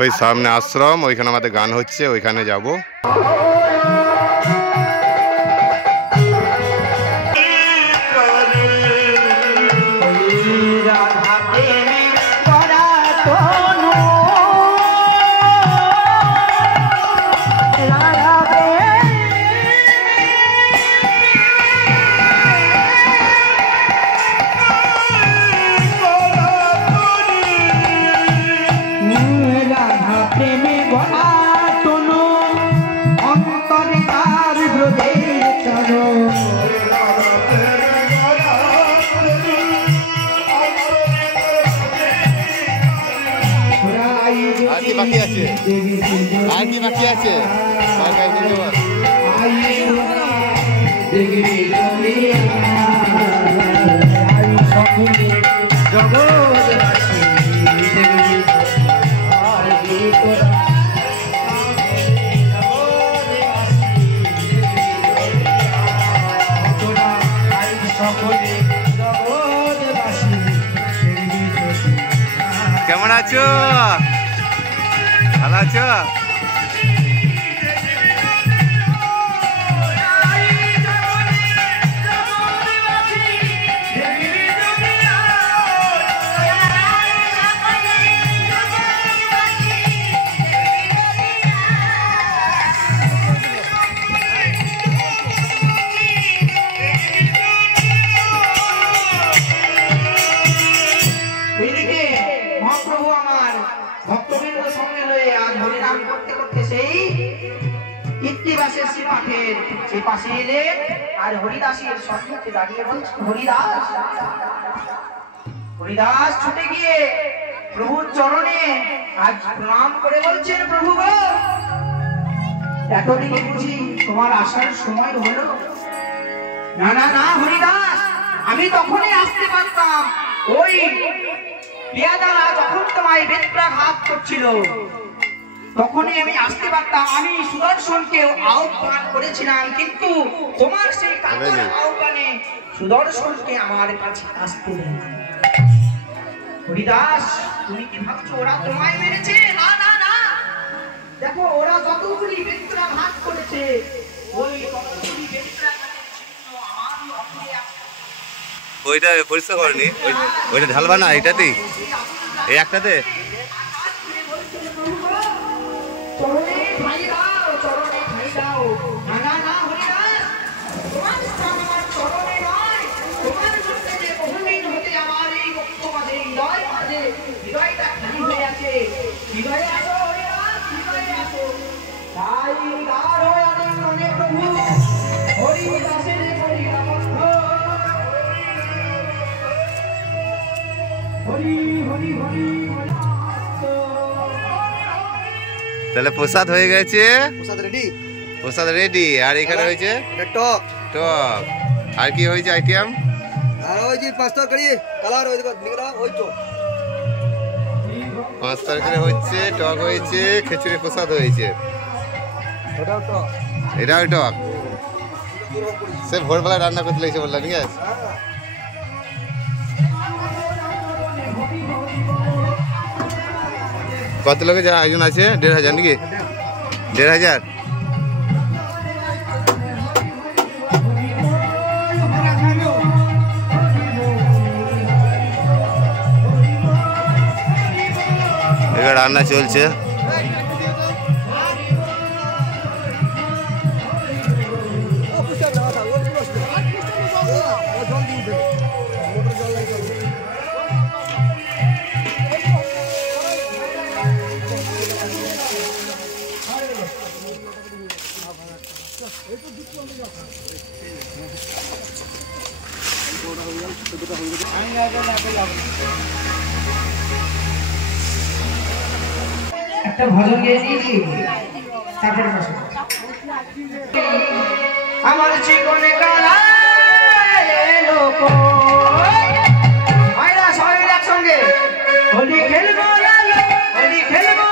ওই সামনে আশ্রম, ওইখানে আমাদের গান হচ্ছে, ওইখানে যাব। বাকি আছে আর কি বাকি আছে? কেমন আছো? ভালো আছো? হরিদাস ছুটে গিয়ে প্রভুর চরণে আজ প্রণাম করে বলছেন, প্রভু গো, এতদিনে বুঝি তোমার আসার সময় হলো? না না না হরিদাস, আমি তখনই আসতে পারতাম। ওই পেয়াদারা যখন তোমায় বেত্রাঘাত করছিল তখনই আমি আসতে পারতাম। আমি সুদর্শনকে আহ্বান করেছিলাম, কিন্তু তোমার সেই কাতর আহ্বানে সুদর্শনকে আমার কাছে আসতে দেয়। হরিদাস, তুমি কি ভাবছো ওরা তোমায় মেরেছে? না না না, দেখো ওরা যতগুলি বেত্রাঘাত করেছে, ওই ততগুলি বেত্রাঘাতের চিহ্ন আমার অপরে আছে। ওইটা পরিষ্কার করনি, ওইটা ঢালবা না এটাতেই, এই একটাতে। চরণে ঠাই দাও, চরণে ঠাই দাও। না না না হরিদাস, তোমার স্থান আমার চরণে নয়। তোমার মধ্যে যে বহুদিন হতে আমার এই বক্ষমাঝে হৃদয়টা খালি হয়ে আছে। হৃদয়ে আসো হরিদাস, হৃদয়ে আসো। তাই উদার হয়ে আনেন মনে প্রভু হরিদাসের হরিনামন্ধ। হরি হরি হরি হরি। তাহলে প্রসাদ হয়ে গেছে, প্রসাদ রেডি, প্রসাদ রেডি। আর এখানে হয়েছে টক টক। আর কি হয়েছে আইটেম? আর ওই যে 5 তরকারি কালার ওই নিগড়া ওই তো 5 তরকারি হচ্ছে, টক হয়েছে, খিচুড়ি প্রসাদ হয়েছে। ওটাও টক, এটাও টক। সে ভোরবেলা রান্না করতে লেগেছে বললাম, ঠিক আছে। কত লোকের যা আয়োজন আছে? 1500 নাকি? 1500। এবার রান্না চলছে। একটা ভজন গেয়ে দিয়েছি, তারপরে বসো। আমার জীবনে লোক সবাই একসঙ্গে হোলি খেলবো, হোলি খেলবো,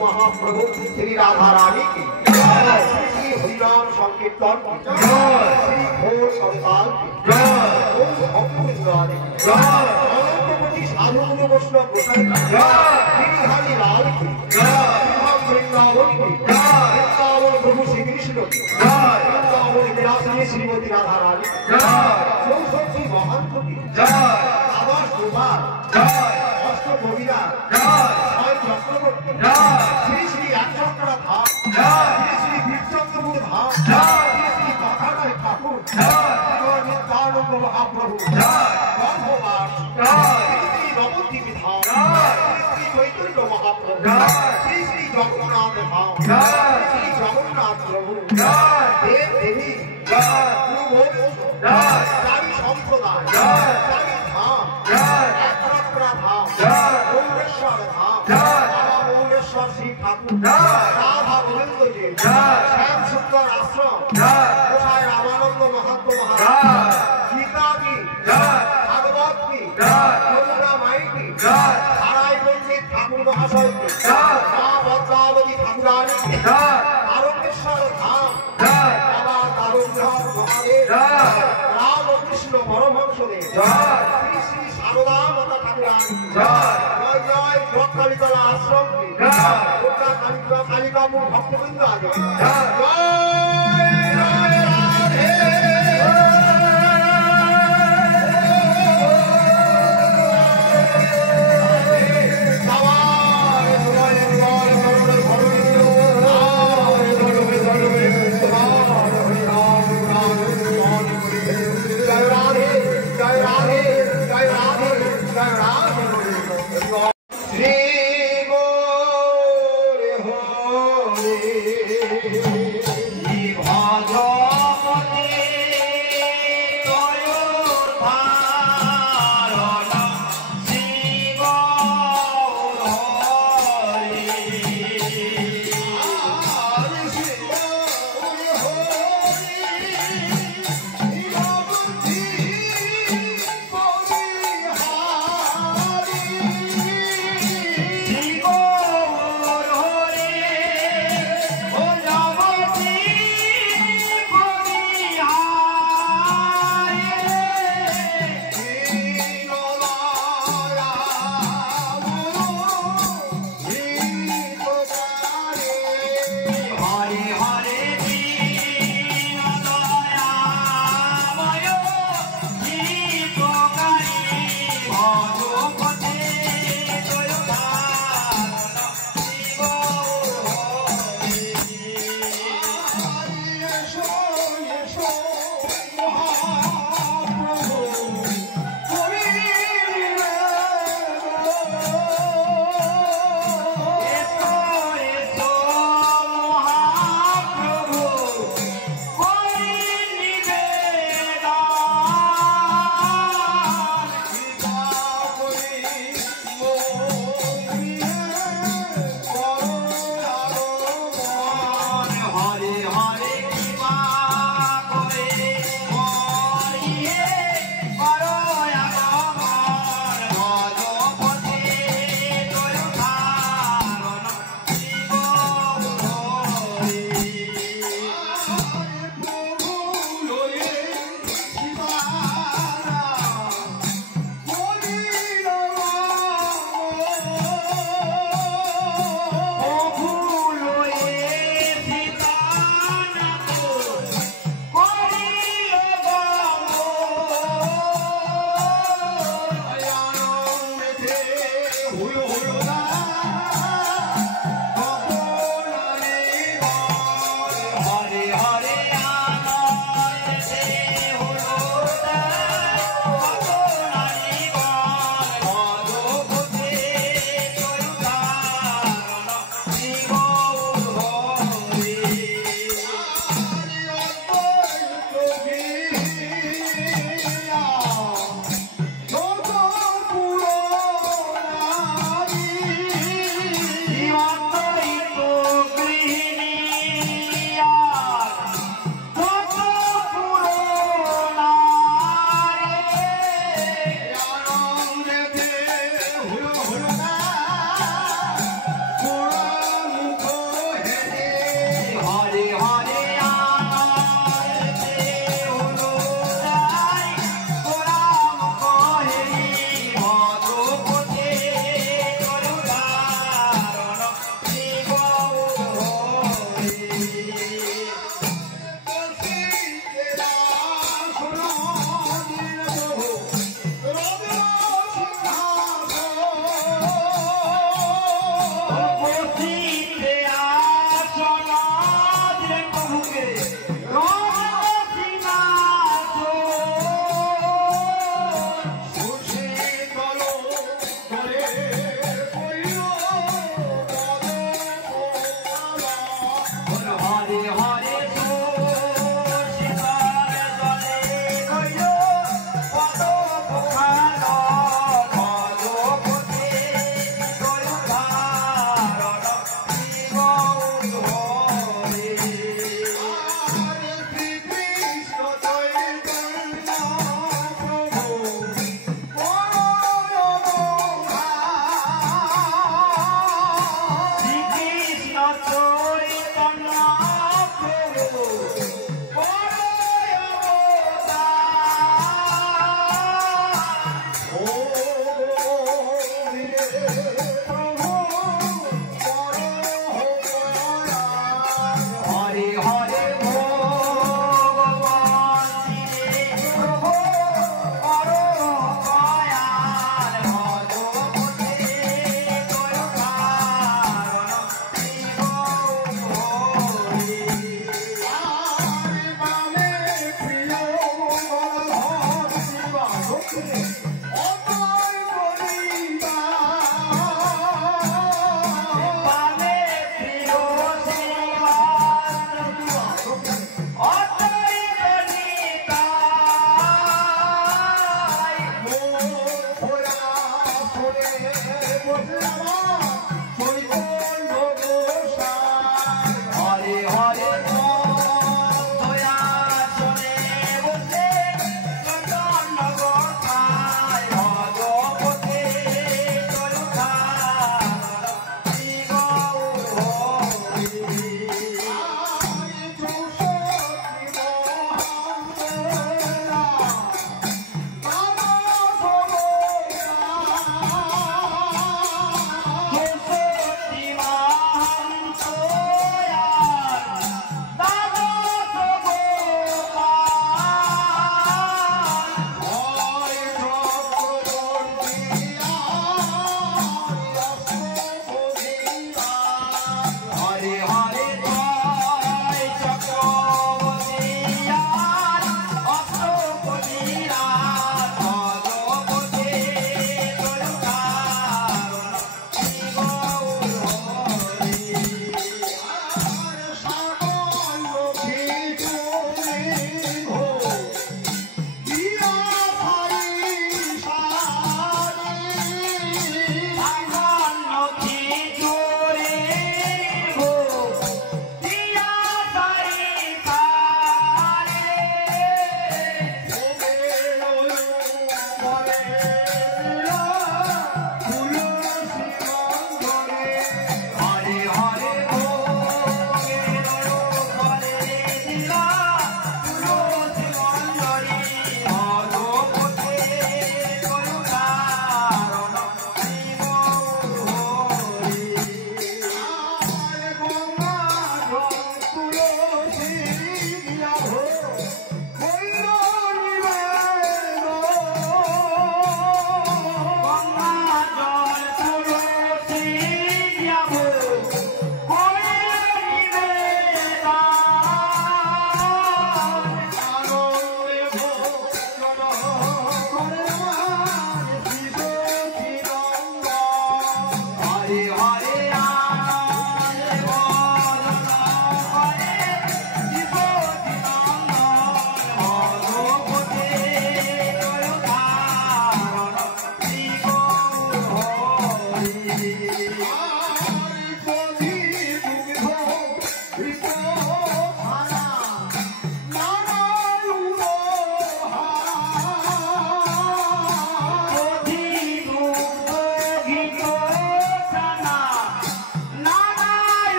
महाप्रभु श्री राधा रानी की श्री हरिनाम संकीर्तन की श्री घोर संतान की अनंतपति साधु वैष्णव गोसाई गिरिधारी लाल की वृंदावन की वृंदावन प्रभु श्री कृष्ण की वृंदावन विलासिनी श्रीमती राधा रानी सरस्वती महंत की आवास कुमार अष्ट कविरा श्री श्री अक्षरा धाम श्री श्री वीरचंद्रपुर धाम श्री श्री कथानय ठाकुर नित्यानंद महाप्रभु श्री श्री नवद्वीप धाम श्री श्री चैतन्य महाप्रभु श्री श्री जगन्नाथ धाम श्री जगन्नाथ प्रभु देव देवी चारि संप्रदाय चारि धाम एकमात्र धाम गौरेश्वर धाम श्री ठाकुर राधा गोविंद जी श्याम सुंदर आश्रम गोसाई रामानंद महंत महाराज गीता की भागवत की মহাশয়কে মা পদ্মাবতী ঠাকুরানী তারকেশ্বর ধাম বাবা তারকনাথ মহাদেব রামকৃষ্ণ পরমহংসদেব শ্রী শ্রী সারদা মাতা ঠাকুরানী জয় জয় কালীতলা আশ্রম কালিকাপুর ভক্তবৃন্দ আগে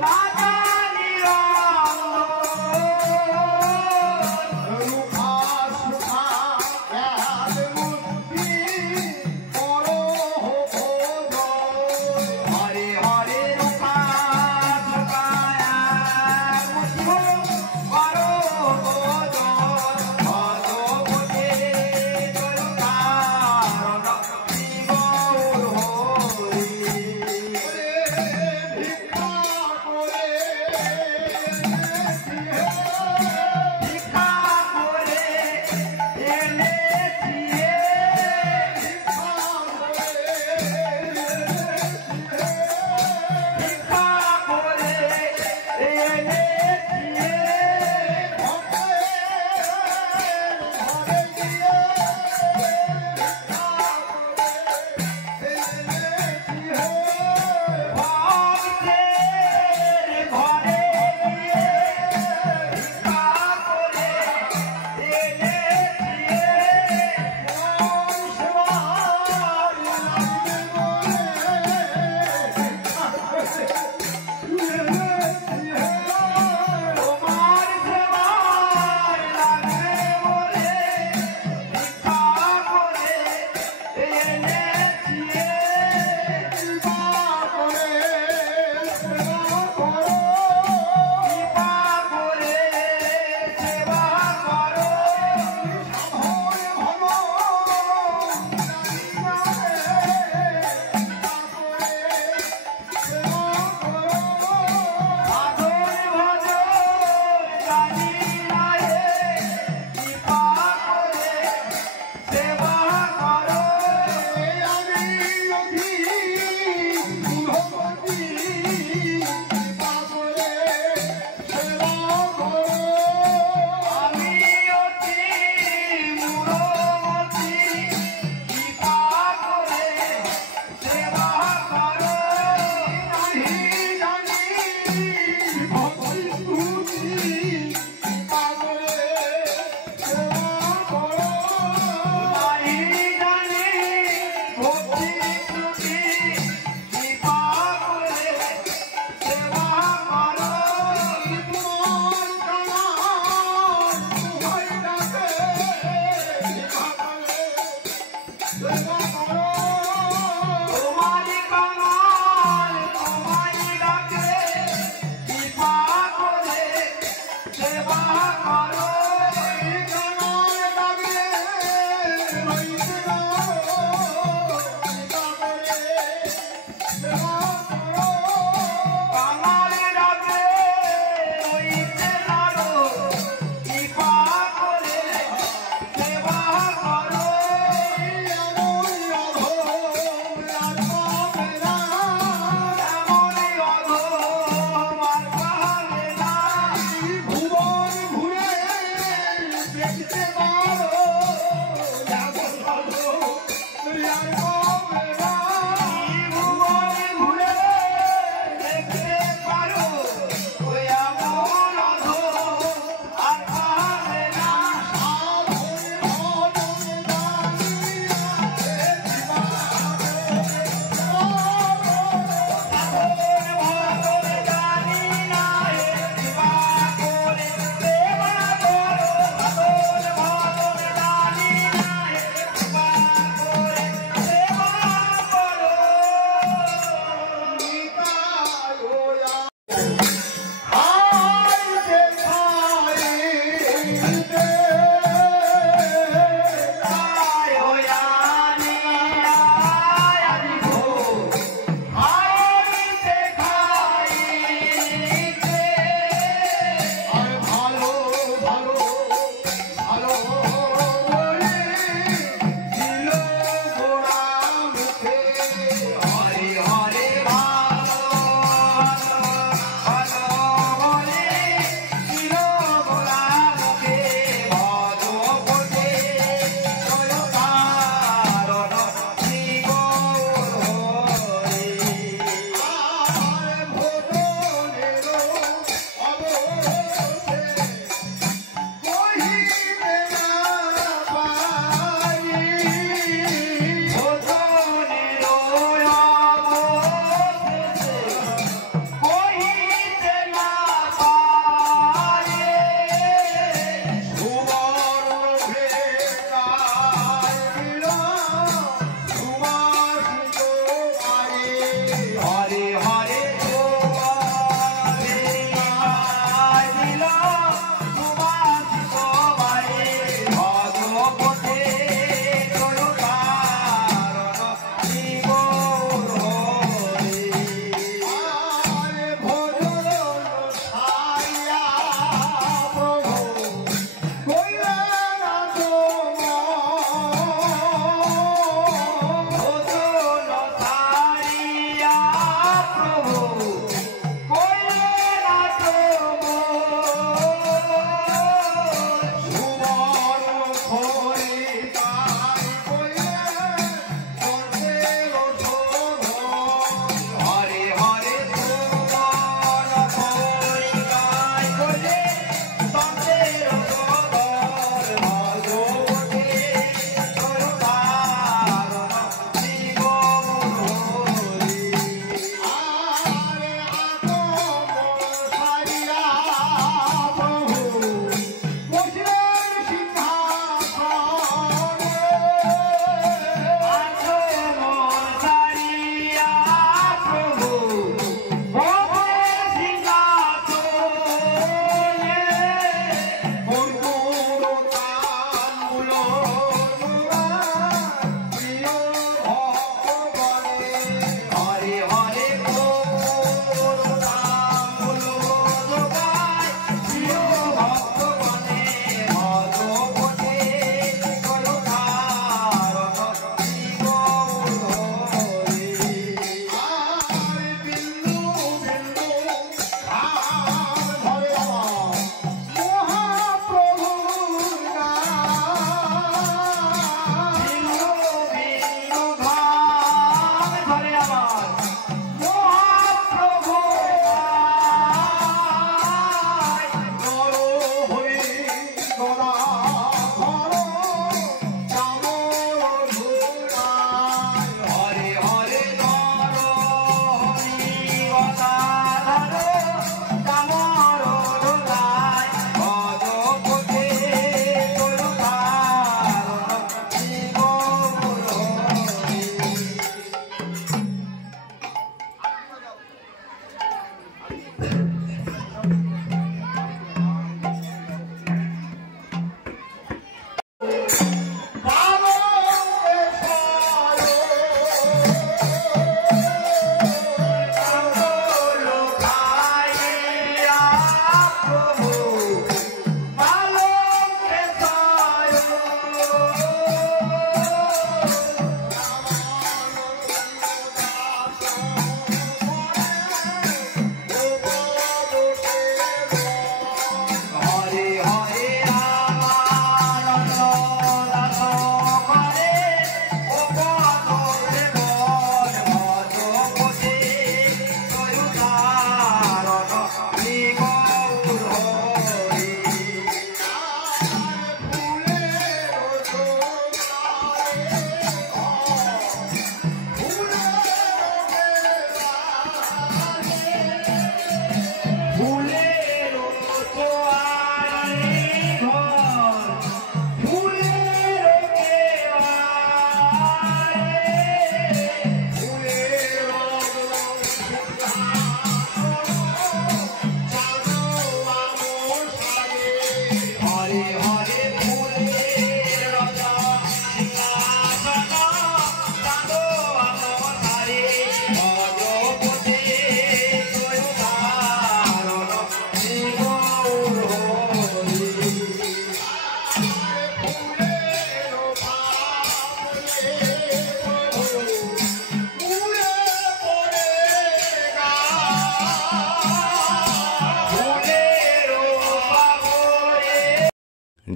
Nada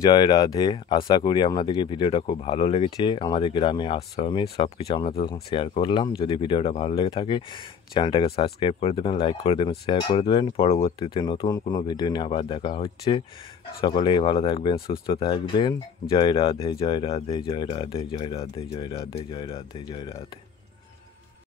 জয় রাধে। আশা করি আপনাদেরকে ভিডিওটা খুব ভালো লেগেছে। আমাদের গ্রামে আশ্রমে সব কিছু আপনাদের সঙ্গে শেয়ার করলাম। যদি ভিডিওটা ভালো লেগে থাকে চ্যানেলটাকে সাবস্ক্রাইব করে দেবেন, লাইক করে দেবেন, শেয়ার করে দেবেন। পরবর্তীতে নতুন কোনো ভিডিও নিয়ে আবার দেখা হচ্ছে। সকলেই ভালো থাকবেন, সুস্থ থাকবেন। জয় রাধে, জয় রাধে, জয় রাধে, জয় রাধে, জয় রাধে, জয় রাধে, জয় রাধে।